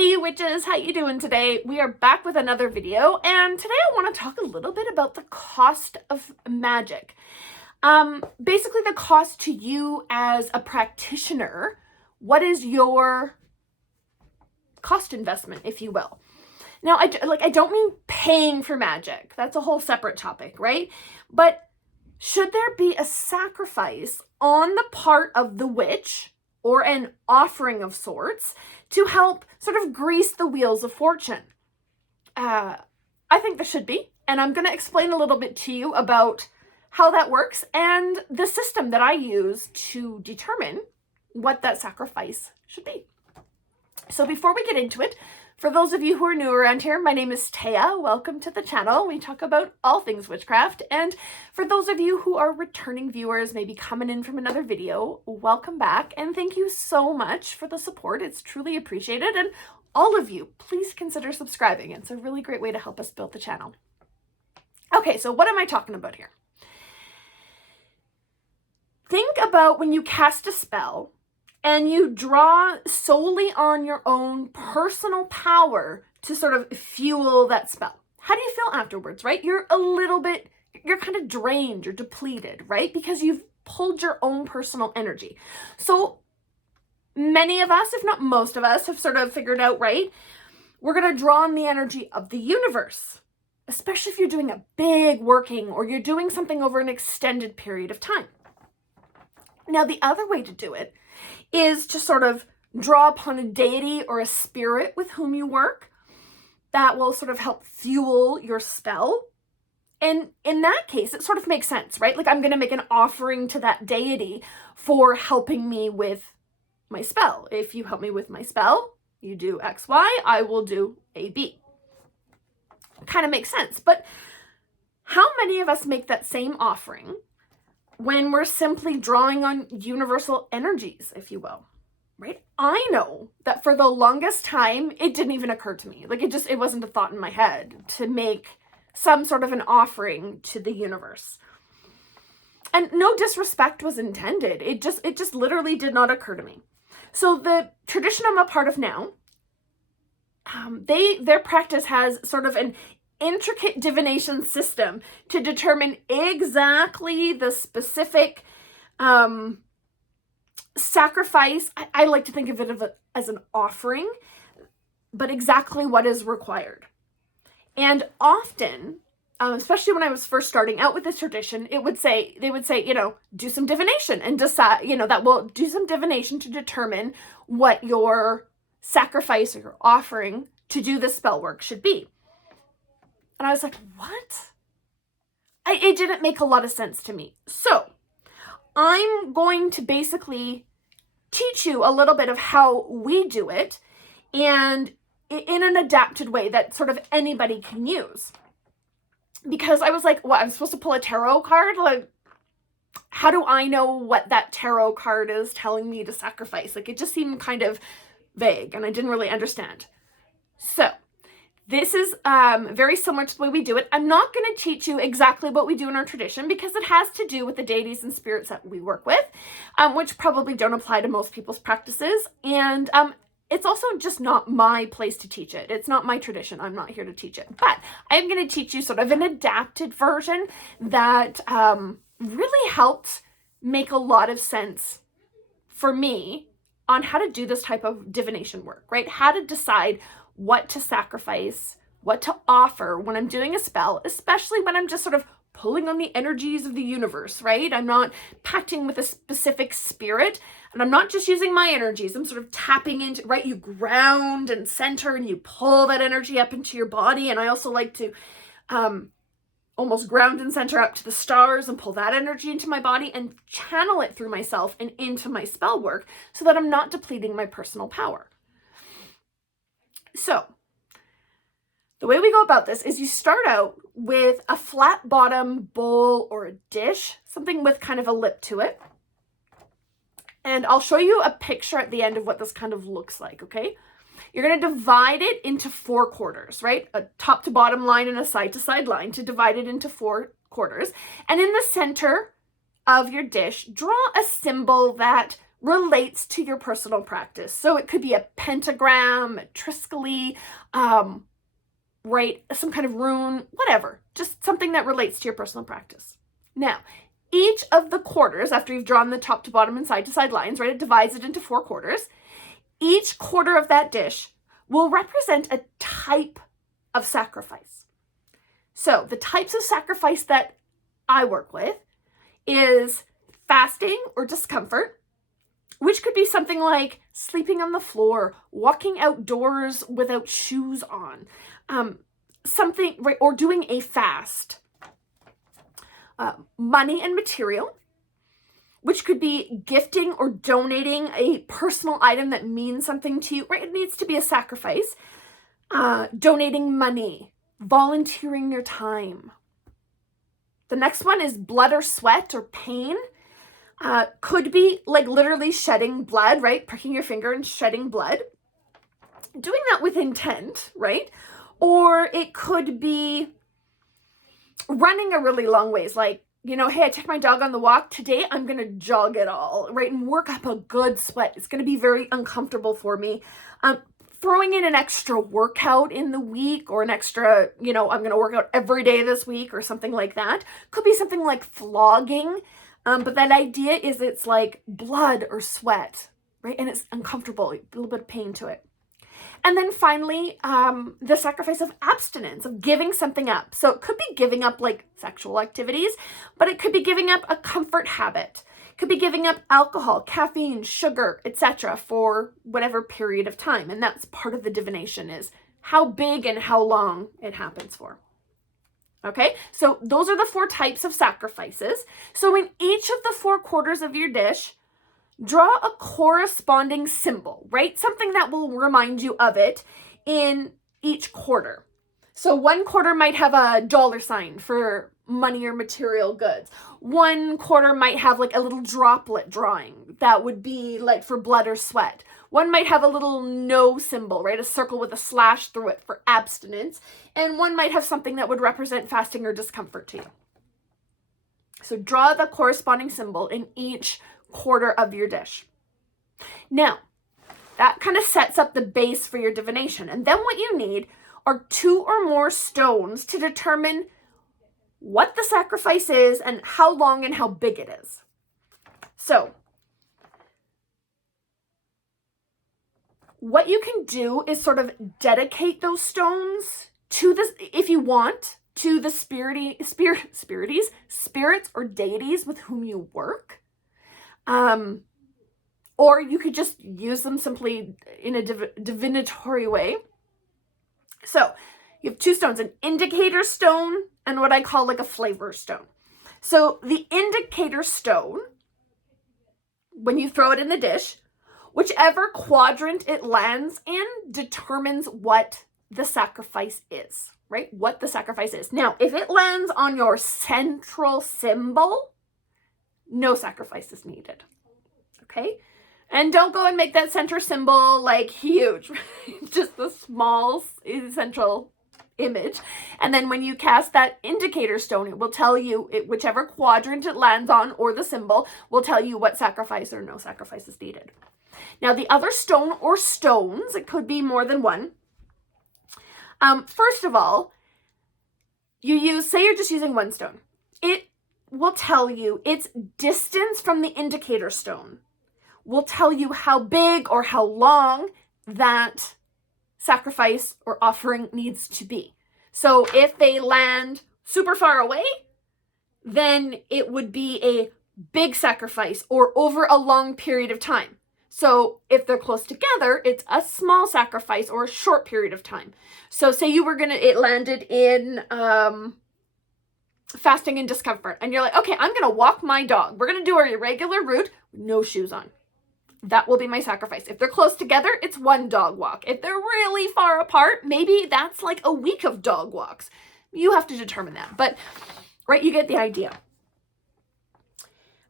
Hey witches, how you doing today? We are back with another video, and today I want to talk a little bit about the cost of magic. Basically the cost to you as a practitioner. What is your cost investment, if you will? Now, I don't mean paying for magic. That's a whole separate topic, right? But should there be a sacrifice on the part of the witch, or an offering of sorts, to help sort of grease the wheels of fortune? I think there should be, and I'm going to explain a little bit to you about how that works and the system that I use to determine what that sacrifice should be. So before we get into it, for those of you who are new around here, my name is Taya. Welcome to the channel. We talk about all things witchcraft. And for those of you who are returning viewers, maybe coming in from another video, welcome back. And thank you so much for the support. It's truly appreciated. And all of you, please consider subscribing. It's a really great way to help us build the channel. Okay, so what am I talking about here? Think about when you cast a spell and you draw solely on your own personal power to sort of fuel that spell. How do you feel afterwards, right? You're kind of drained, you're depleted, right? Because you've pulled your own personal energy. So many of us, if not most of us, have sort of figured out, right? We're going to draw on the energy of the universe, especially if you're doing a big working or you're doing something over an extended period of time. Now, the other way to do it is to sort of draw upon a deity or a spirit with whom you work that will sort of help fuel your spell. And in that case, it sort of makes sense, right? Like, I'm going to make an offering to that deity for helping me with my spell. If you help me with my spell, you do X, Y, I will do A, B. Kind of makes sense. But how many of us make that same offering when we're simply drawing on universal energies, if you will, right? I know that for the longest time, it didn't even occur to me. Like, it wasn't a thought in my head to make some sort of an offering to the universe. And no disrespect was intended. It just literally did not occur to me. So the tradition I'm a part of now, their practice has sort of an intricate divination system to determine exactly the specific sacrifice. I like to think of it as an offering, but exactly what is required. And often, especially when I was first starting out with this tradition, they would say, do some divination and decide, that will do some divination to determine what your sacrifice or your offering to do the spell work should be. And I was like, what? It didn't make a lot of sense to me. So I'm going to basically teach you a little bit of how we do it, and in an adapted way that sort of anybody can use. Because I was like, what, I'm supposed to pull a tarot card? Like, how do I know what that tarot card is telling me to sacrifice? Like, it just seemed kind of vague, and I didn't really understand. So this is very similar to the way we do it. I'm not going to teach you exactly what we do in our tradition because it has to do with the deities and spirits that we work with, which probably don't apply to most people's practices. And it's also just not my place to teach it. It's not my tradition. I'm not here to teach it. But I'm going to teach you sort of an adapted version that really helped make a lot of sense for me on how to do this type of divination work, right? How to decide what to sacrifice, what to offer when I'm doing a spell, especially when I'm just sort of pulling on the energies of the universe, right? I'm not pacting with a specific spirit, and I'm not just using my energies. I'm sort of tapping into, right? You ground and center and you pull that energy up into your body. And I also like to almost ground and center up to the stars and pull that energy into my body and channel it through myself and into my spell work so that I'm not depleting my personal power. So the way we go about this is you start out with a flat bottom bowl or a dish, something with kind of a lip to it. And I'll show you a picture at the end of what this kind of looks like, okay? You're going to divide it into 4 quarters, right? A top to bottom line and a side to side line to divide it into 4 quarters. And in the center of your dish, draw a symbol that relates to your personal practice. So it could be a pentagram, a triskele, right? Some kind of rune, whatever. Just something that relates to your personal practice. Now, each of the quarters, after you've drawn the top to bottom and side to side lines, right? It divides it into 4 quarters. Each quarter of that dish will represent a type of sacrifice. So the types of sacrifice that I work with is fasting or discomfort, which could be something like sleeping on the floor, walking outdoors without shoes on, something, right, or doing a fast. Money and material, which could be gifting or donating a personal item that means something to you, right? It needs to be a sacrifice. Donating money, volunteering your time. The next one is blood or sweat or pain. Could be like literally shedding blood, right? Pricking your finger and shedding blood. Doing that with intent, right? Or it could be running a really long ways, like, you know, hey, I took my dog on the walk. Today I'm going to jog it all, right? And work up a good sweat. It's going to be very uncomfortable for me. Throwing in an extra workout in the week or an extra, you know, I'm going to work out every day this week or something like that. Could be something like flogging. But that idea is it's like blood or sweat, right? And it's uncomfortable, a little bit of pain to it. And then finally, the sacrifice of abstinence, of giving something up. So it could be giving up like sexual activities, but it could be giving up a comfort habit. It could be giving up alcohol, caffeine, sugar, etc. for whatever period of time. And that's part of the divination, is how big and how long it happens for. Okay, so those are the 4 types of sacrifices. So in each of the 4 quarters of your dish, draw a corresponding symbol, right? Something that will remind you of it in each quarter. So one quarter might have a dollar sign for money or material goods. One quarter might have like a little droplet drawing. That would be like for blood or sweat. One might have a little no symbol, right? A circle with a slash through it for abstinence. And one might have something that would represent fasting or discomfort to you. So draw the corresponding symbol in each quarter of your dish. Now, that kind of sets up the base for your divination. And then what you need are 2 or more stones to determine what the sacrifice is and how long and how big it is. So, what you can do is sort of dedicate those stones to this, if you want, to the spirits or deities with whom you work. Or you could just use them simply in a divinatory way. So you have 2 stones, an indicator stone and what I call like a flavor stone. So the indicator stone, when you throw it in the dish, whichever quadrant it lands in determines what the sacrifice is, right? What the sacrifice is. Now, if it lands on your central symbol, no sacrifice is needed, okay? And don't go and make that center symbol like huge, right? Just the small central image. And then when you cast that indicator stone, it will tell you, whichever quadrant it lands on or the symbol will tell you what sacrifice or no sacrifice is needed. Now the other stone or stones, it could be more than one. First of all, say you're just using one stone. It will tell you its distance from the indicator stone, will tell you how big or how long that sacrifice or offering needs to be. So if they land super far away, then it would be a big sacrifice or over a long period of time. So if they're close together, it's a small sacrifice or a short period of time. So say it landed in fasting and discomfort, and you're like, okay, I'm going to walk my dog. We're going to do our irregular route, no shoes on. That will be my sacrifice. If they're close together, it's one dog walk. If they're really far apart, maybe that's like a week of dog walks. You have to determine that. But, right, you get the idea.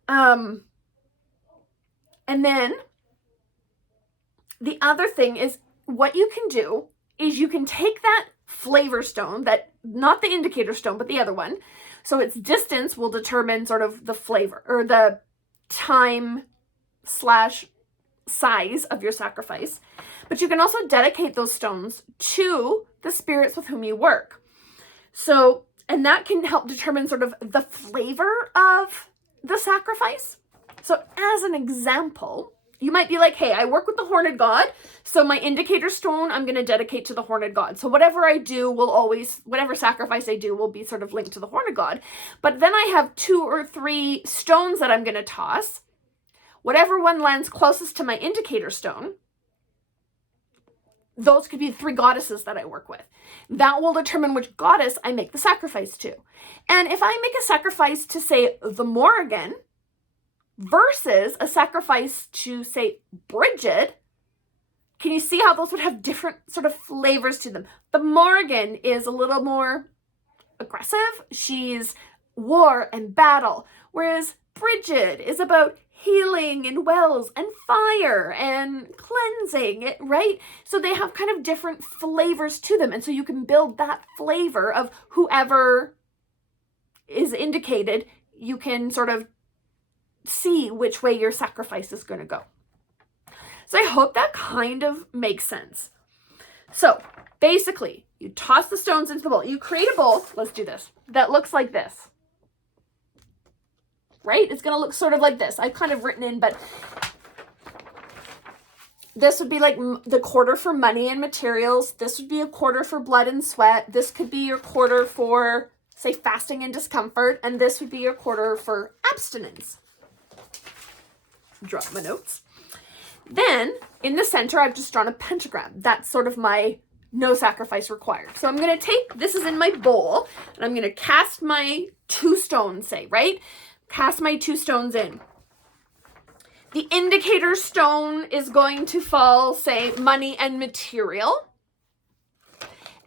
And then the other thing is, what you can do is you can take that flavor stone, that not the indicator stone, but the other one. So its distance will determine sort of the flavor or the time / size of your sacrifice. But you can also dedicate those stones to the spirits with whom you work. So, and that can help determine sort of the flavor of the sacrifice. So as an example, you might be like, hey, I work with the horned god, so my indicator stone I'm going to dedicate to the horned god. So whatever I do will always, whatever sacrifice I do will be sort of linked to the horned god. But then I have 2 or 3 stones that I'm going to toss. Whatever one lands closest to my indicator stone, those could be 3 goddesses that I work with. That will determine which goddess I make the sacrifice to. And if I make a sacrifice to, say, the Morrigan versus a sacrifice to, say, Bridget, can you see how those would have different sort of flavors to them? The Morrigan is a little more aggressive. She's war and battle, whereas Bridget is about healing and wells and fire and cleansing, right? So they have kind of different flavors to them. And so you can build that flavor of whoever is indicated. You can sort of see which way your sacrifice is going to go. So I hope that kind of makes sense. So basically, you toss the stones into the bowl. You create a bowl, let's do this, that looks like this. Right? It's going to look sort of like this. I've kind of written in, but this would be like the quarter for money and materials. This would be a quarter for blood and sweat. This could be your quarter for, say, fasting and discomfort. And this would be your quarter for abstinence. Drop my notes. Then in the center, I've just drawn a pentagram. That's sort of my no sacrifice required. So I'm going to take, this is in my bowl, and I'm going to cast my 2 stones, say, right? Cast my 2 stones in. The indicator stone is going to fall, say, money and material.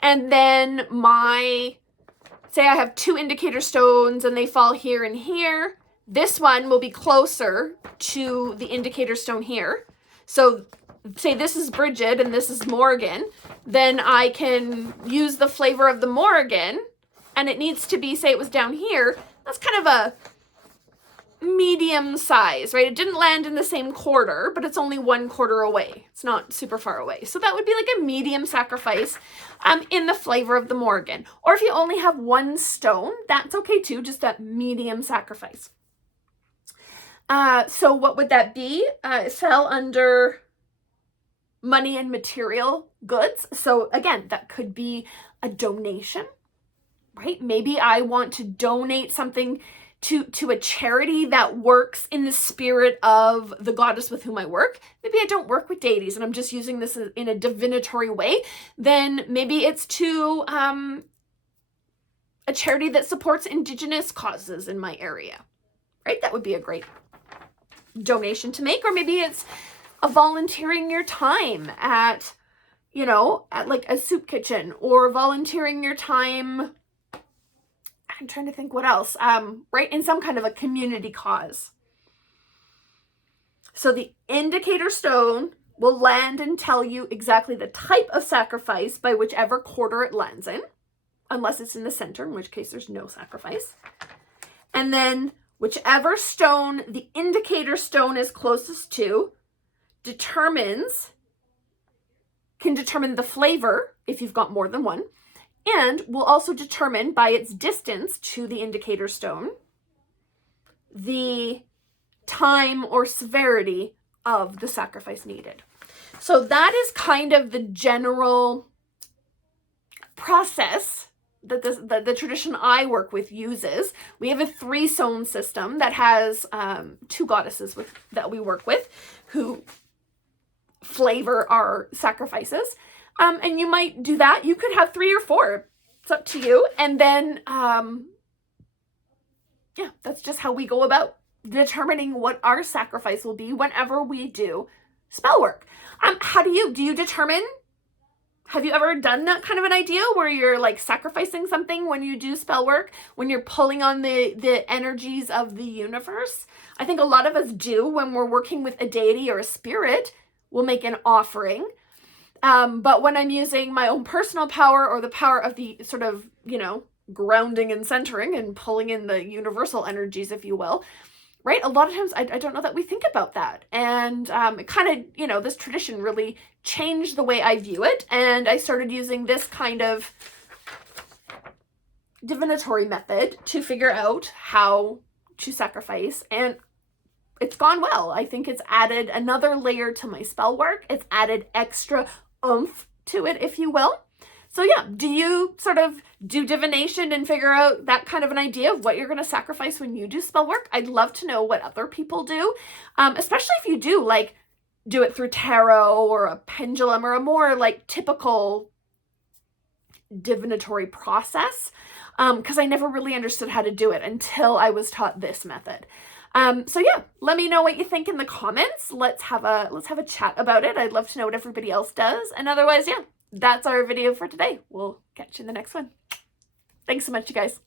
And then say I have 2 indicator stones and they fall here and here. This one will be closer to the indicator stone here. So say this is Bridget and this is Morgan. Then I can use the flavor of the Morgan, and it needs to be, say it was down here. That's kind of a medium size, right? It didn't land in the same quarter, but it's only 1 quarter away. It's not super far away. So that would be like a medium sacrifice in the flavor of the Morgan. Or if you only have 1 stone, that's okay too, just a medium sacrifice. So what would that be? It fell under money and material goods. So again, that could be a donation, right? Maybe I want to donate something to a charity that works in the spirit of the goddess with whom I work. Maybe I don't work with deities and I'm just using this in a divinatory way. Then maybe it's to a charity that supports Indigenous causes in my area, right? That would be a great donation to make. Or maybe it's a volunteering your time at like a soup kitchen, or volunteering your time, I'm trying to think what else, right, in some kind of a community cause. So the indicator stone will land and tell you exactly the type of sacrifice by whichever quarter it lands in, unless it's in the center, in which case there's no sacrifice. And then whichever stone the indicator stone is closest to can determine the flavor if you've got more than one, and will also determine by its distance to the indicator stone the time or severity of the sacrifice needed. So that is kind of the general process that the tradition I work with uses. We have a 3-zone system that has 2 goddesses that we work with who flavor our sacrifices. And you might do that. You could have 3 or 4. It's up to you. And then, that's just how we go about determining what our sacrifice will be whenever we do spell work. How do you determine? Have you ever done that kind of an idea where you're like sacrificing something when you do spell work, when you're pulling on the energies of the universe? I think a lot of us do when we're working with a deity or a spirit. We'll make an offering. But when I'm using my own personal power, or the power of the sort of, grounding and centering and pulling in the universal energies, if you will, right? A lot of times I don't know that we think about that. And it kind of, you know, this tradition really changed the way I view it. And I started using this kind of divinatory method to figure out how to sacrifice. And it's gone well. I think it's added another layer to my spell work. It's added extra oomph to it, if you will. So yeah, do you sort of do divination and figure out that kind of an idea of what you're going to sacrifice when you do spell work? I'd love to know what other people do, especially if you do like do it through tarot or a pendulum or a more like typical divinatory process, because I never really understood how to do it until I was taught this method. So yeah, let me know what you think in the comments. Let's have a chat about it. I'd love to know what everybody else does. And otherwise, yeah, that's our video for today. We'll catch you in the next one. Thanks so much, you guys.